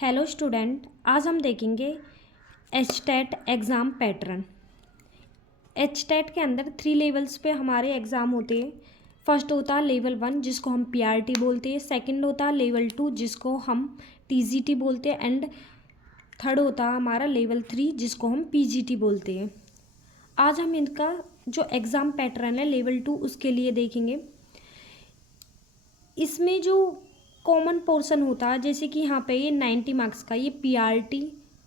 Hello student, आज हम देखेंगे एचटेट एग्ज़ाम पैटर्न। एचटेट के अंदर 3 लेवल्स पे हमारे एग्ज़ाम होते हैं। फर्स्ट होता है लेवल 1 जिसको हम पीआरटी बोलते हैं, सेकंड होता है लेवल 2 जिसको हम टीजीटी बोलते हैं एंड थर्ड होता है हमारा लेवल 3 जिसको हम पीजीटी बोलते हैं। आज हम इनका जो एग्ज़ाम पैटर्न है लेवल 2 उसके लिए देखेंगे। इसमें जो कॉमन पोर्शन होता है, जैसे कि यहाँ पे ये 90 मार्क्स का, ये पीआरटी,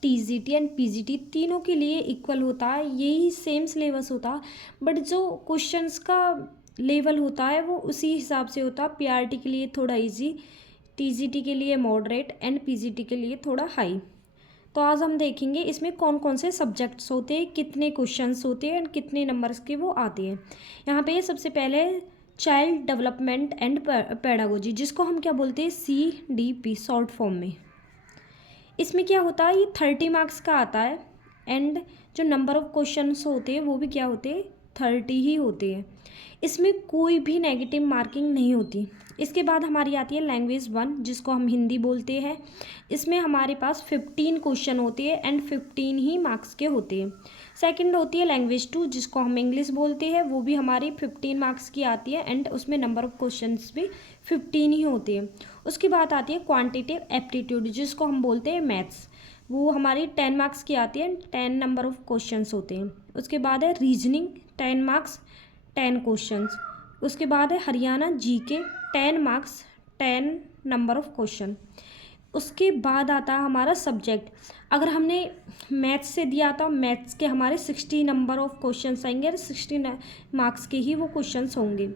टीजीटी एंड पीजीटी तीनों के लिए इक्वल होता है, यही सेम सिलेबस होता है, बट जो क्वेश्चंस का लेवल होता है वो उसी हिसाब से होता है। पीआरटी के लिए थोड़ा इजी, टीजीटी के लिए मॉडरेट एंड पीजीटी के लिए थोड़ा हाई। तो आज हम देखेंगे इसमें कौन कौन से सब्जेक्ट्स होते हैं, कितने क्वेश्चंस होते हैं एंड कितने नंबर्स के वो आते हैं। यहाँ पे सबसे पहले चाइल्ड डेवलपमेंट एंड पेडागोजी, जिसको हम क्या बोलते हैं CDP शॉर्ट फॉर्म में। इसमें क्या होता है, ये 30 मार्क्स का आता है एंड जो नंबर ऑफ क्वेश्चंस होते हैं वो भी क्या होते हैं, 30 ही होते हैं। इसमें कोई भी नेगेटिव मार्किंग नहीं होती। इसके बाद हमारी आती है लैंग्वेज 1 जिसको हम हिंदी बोलते हैं। इसमें हमारे पास 15 क्वेश्चन होते हैं एंड 15 ही मार्क्स के होते हैं। सेकंड होती है लैंग्वेज 2 जिसको हम इंग्लिश बोलते हैं, वो भी हमारी 15 मार्क्स की आती है एंड उसमें नंबर ऑफ क्वेश्चंस भी 15 ही होते हैं। उसके बाद आती है क्वांटिटेटिव एप्टीट्यूड जिसको हम बोलते हैं मैथ्स, वो हमारी 10 मार्क्स की आती है, 10 नंबर ऑफ क्वेश्चंस होते हैं। उसके बाद है रीजनिंग 10 मार्क्स 10 क्वेश्चंस। उसके बाद है Haryana GK 10 marks 10 number of question. उसके बाद आता है हमारा सब्जेक्ट। अगर हमने मैथ्स से दिया था, मैथ्स के हमारे 60 नंबर ऑफ क्वेश्चंस आएंगे और 60 मार्क्स के ही वो क्वेश्चंस होंगे।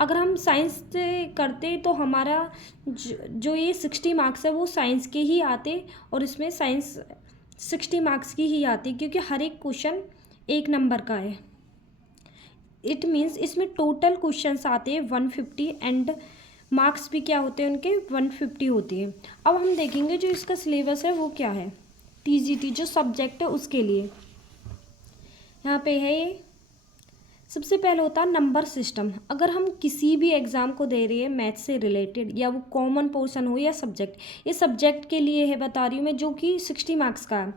अगर हम साइंस से करते तो हमारा जो ये 60 मार्क्स है वो साइंस के ही आते और इसमें साइंस 60 मार्क्स की ही आती क्योंकि हर एक क्वेश्चन 1 नंबर का है। इट मीन्स इसमें टोटल क्वेश्चंस आते हैं 150 एंड मार्क्स भी क्या होते हैं उनके 150 होती है। अब हम देखेंगे जो इसका सिलेबस है वो क्या है। टीजीटी जो सब्जेक्ट है उसके लिए यहाँ पे है ये सबसे पहले होता है नंबर सिस्टम। अगर हम किसी भी एग्ज़ाम को दे रहे हैं मैथ्स से रिलेटेड, या वो कॉमन पोर्शन हो या सब्जेक्ट, ये सब्जेक्ट के लिए है बता रही हूँ मैं, जो कि 60 मार्क्स का है।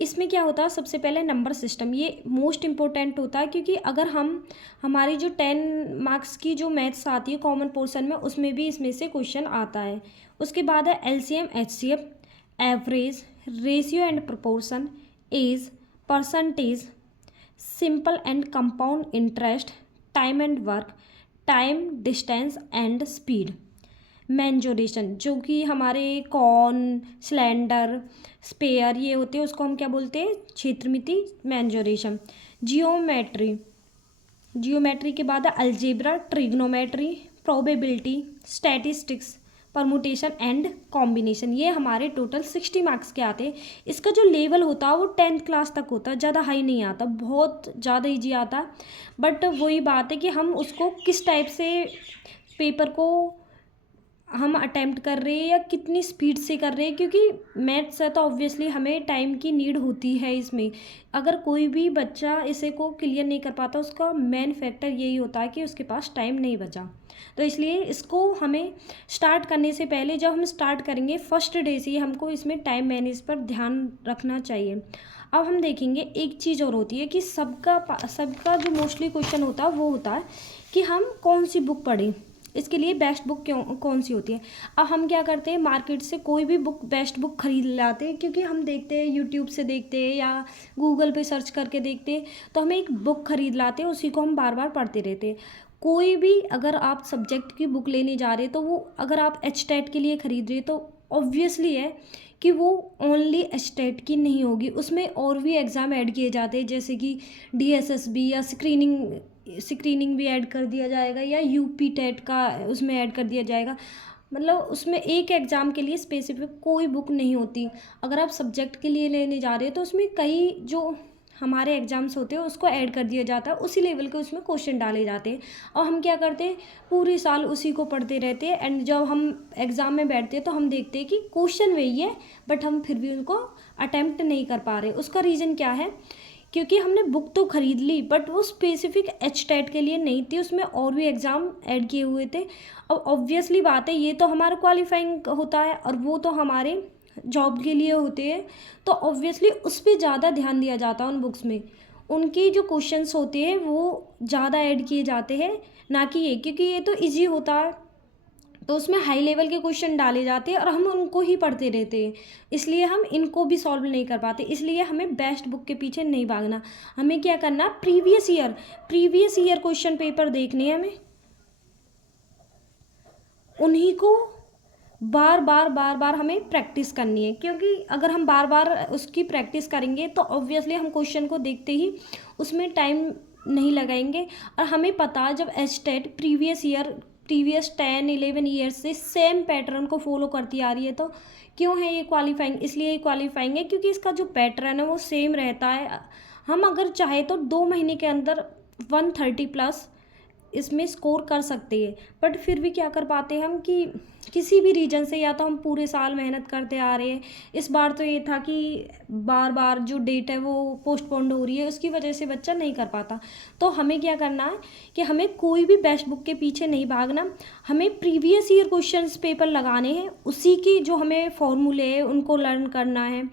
इसमें क्या होता है, सबसे पहले नंबर सिस्टम, ये मोस्ट इम्पोर्टेंट होता है क्योंकि अगर हम हमारी जो 10 मार्क्स की जो मैथ्स आती है कॉमन पोर्शन में, उसमें भी इसमें से क्वेश्चन आता है। उसके बाद है LCM HCF, average, ratio and proportion, age, percentage, simple and compound interest, time and work, time, distance and speed, mensuration जो कि हमारे कॉन, सिलेंडर, स्पेयर ये होते हैं, उसको हम क्या बोलते हैं, क्षेत्रमिति, मेंजोरेशन, जियोमेट्री, जियोमेट्री के बाद algebra, trigonometry, probability, statistics, permutation and combination. ये हमारे टोटल 60 मार्क्स के आते हैं। इसका जो लेवल होता है वो 10th क्लास तक होता है, ज़्यादा हाई नहीं आता, बहुत ज़्यादा ईजी आता है। बट वही बात है कि हम उसको किस टाइप से पेपर को हम अटेम्प्ट कर रहे हैं या कितनी स्पीड से कर रहे हैं, क्योंकि मैथ्स है तो ऑब्वियसली हमें टाइम की नीड होती है इसमें। अगर कोई भी बच्चा इसे को क्लियर नहीं कर पाता, उसका मेन फैक्टर यही होता है कि उसके पास टाइम नहीं बचा। तो इसलिए इसको हमें स्टार्ट करने से पहले, जब हम स्टार्ट करेंगे फर्स्ट डे से ही हमको इसमें टाइम मैनेज पर ध्यान रखना चाहिए। अब हम देखेंगे एक चीज़ और होती है कि सबका जो मोस्टली क्वेश्चन होता है वो होता है कि हम कौन सी बुक पढ़ें, इसके लिए बेस्ट बुक कौन सी होती है। अब हम क्या करते हैं, मार्केट से कोई भी बुक, बेस्ट बुक खरीद लाते हैं, क्योंकि हम देखते हैं यूट्यूब से देखते हैं या गूगल पे सर्च करके देखते हैं, तो हमें एक बुक खरीद लाते हैं, उसी को हम बार बार पढ़ते रहते हैं। कोई भी अगर आप सब्जेक्ट की बुक लेने जा रहे हैं तो वो अगर आप एचटेट के लिए ख़रीद रहे हैं तो ऑब्वियसली है कि वो ओनली एचटेट की नहीं होगी, उसमें और भी एग्ज़ाम ऐड किए जाते हैं, जैसे कि DSSB या स्क्रीनिंग भी ऐड कर दिया जाएगा, या यूपी टेट का उसमें ऐड कर दिया जाएगा। मतलब उसमें एक एग्ज़ाम के लिए स्पेसिफिक कोई बुक नहीं होती। अगर आप सब्जेक्ट के लिए लेने जा रहे हो तो उसमें कई जो हमारे एग्ज़ाम्स होते हैं उसको ऐड कर दिया जाता है, उसी लेवल के उसमें क्वेश्चन डाले जाते हैं, और हम क्या करते हैं, पूरे साल उसी को पढ़ते रहते हैं। एंड जब हम एग्ज़ाम में बैठते हैं तो हम देखते हैं कि क्वेश्चन वही है बट हम फिर भी उनको अटैम्प्ट नहीं कर पा रहे। उसका रीज़न क्या है, क्योंकि हमने बुक तो ख़रीद ली बट वो स्पेसिफिक एचटेट के लिए नहीं थी, उसमें और भी एग्ज़ाम ऐड किए हुए थे। अब ऑब्वियसली बात है, ये तो हमारा क्वालिफाइंग होता है और वो तो हमारे जॉब के लिए होते हैं, तो ऑब्वियसली उस पे ज़्यादा ध्यान दिया जाता है उन बुक्स में। उनके जो क्वेश्चंस होते हैं वो ज़्यादा ऐड किए जाते हैं, ना कि ये, क्योंकि ये तो इजी होता है, तो उसमें हाई लेवल के क्वेश्चन डाले जाते हैं और हम उनको ही पढ़ते रहते हैं, इसलिए हम इनको भी सॉल्व नहीं कर पाते। इसलिए हमें बेस्ट बुक के पीछे नहीं भागना, हमें क्या करना, प्रीवियस ईयर क्वेश्चन पेपर देखने हैं हमें, उन्हीं को बार बार हमें प्रैक्टिस करनी है, क्योंकि अगर हम बार बार उसकी प्रैक्टिस करेंगे तो ऑब्वियसली हम क्वेश्चन को देखते ही उसमें टाइम नहीं लगाएंगे। और हमें पता है, जब एचटेट प्रीवियस 10-11 ईयर्स से सेम पैटर्न को फॉलो करती आ रही है, तो क्यों है ये क्वालिफाइंग, इसलिए ये क्वालिफाइंग है क्योंकि इसका जो पैटर्न है वो सेम रहता है। हम अगर चाहे तो 2 महीने के अंदर 130 प्लस इसमें स्कोर कर सकते हैं, बट फिर भी क्या कर पाते हैं हम कि किसी भी रीजन से, या तो हम पूरे साल मेहनत करते आ रहे हैं, इस बार तो ये था कि बार बार जो डेट है वो पोस्टपोन्ड हो रही है, उसकी वजह से बच्चा नहीं कर पाता। तो हमें क्या करना है कि हमें कोई भी बेस्ट बुक के पीछे नहीं भागना, हमें प्रीवियस ईयर क्वेश्चंस पेपर लगाने हैं, उसी की जो हमें फॉर्मूले है उनको लर्न करना है,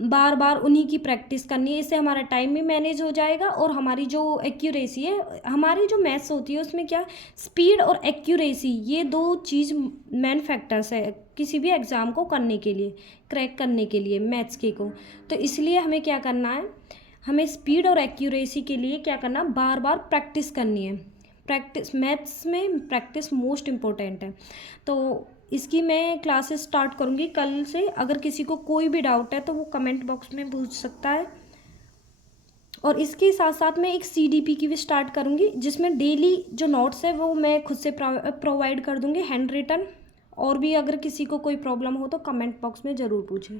बार बार उन्हीं की प्रैक्टिस करनी है। इससे हमारा टाइम भी मैनेज हो जाएगा और हमारी जो एक्यूरेसी है, हमारी जो मैथ्स होती है उसमें क्या, स्पीड और एक्यूरेसी, ये 2 चीज़ मेन फैक्टर्स है किसी भी एग्ज़ाम को करने के लिए, क्रैक करने के लिए मैथ्स के को। तो इसलिए हमें क्या करना है, हमें स्पीड और एक्यूरेसी के लिए क्या करना, बार बार प्रैक्टिस करनी है। प्रैक्टिस, मैथ्स में प्रैक्टिस मोस्ट इम्पोर्टेंट है। तो इसकी मैं क्लासेस स्टार्ट करूँगी कल से, अगर किसी को कोई भी डाउट है तो वो कमेंट बॉक्स में पूछ सकता है। और इसके साथ साथ मैं एक CDP की भी स्टार्ट करूँगी, जिसमें डेली जो नोट्स है वो मैं खुद से प्रोवाइड कर दूँगी हैंड रिटन। और भी अगर किसी को कोई प्रॉब्लम हो तो कमेंट बॉक्स में ज़रूर पूछें।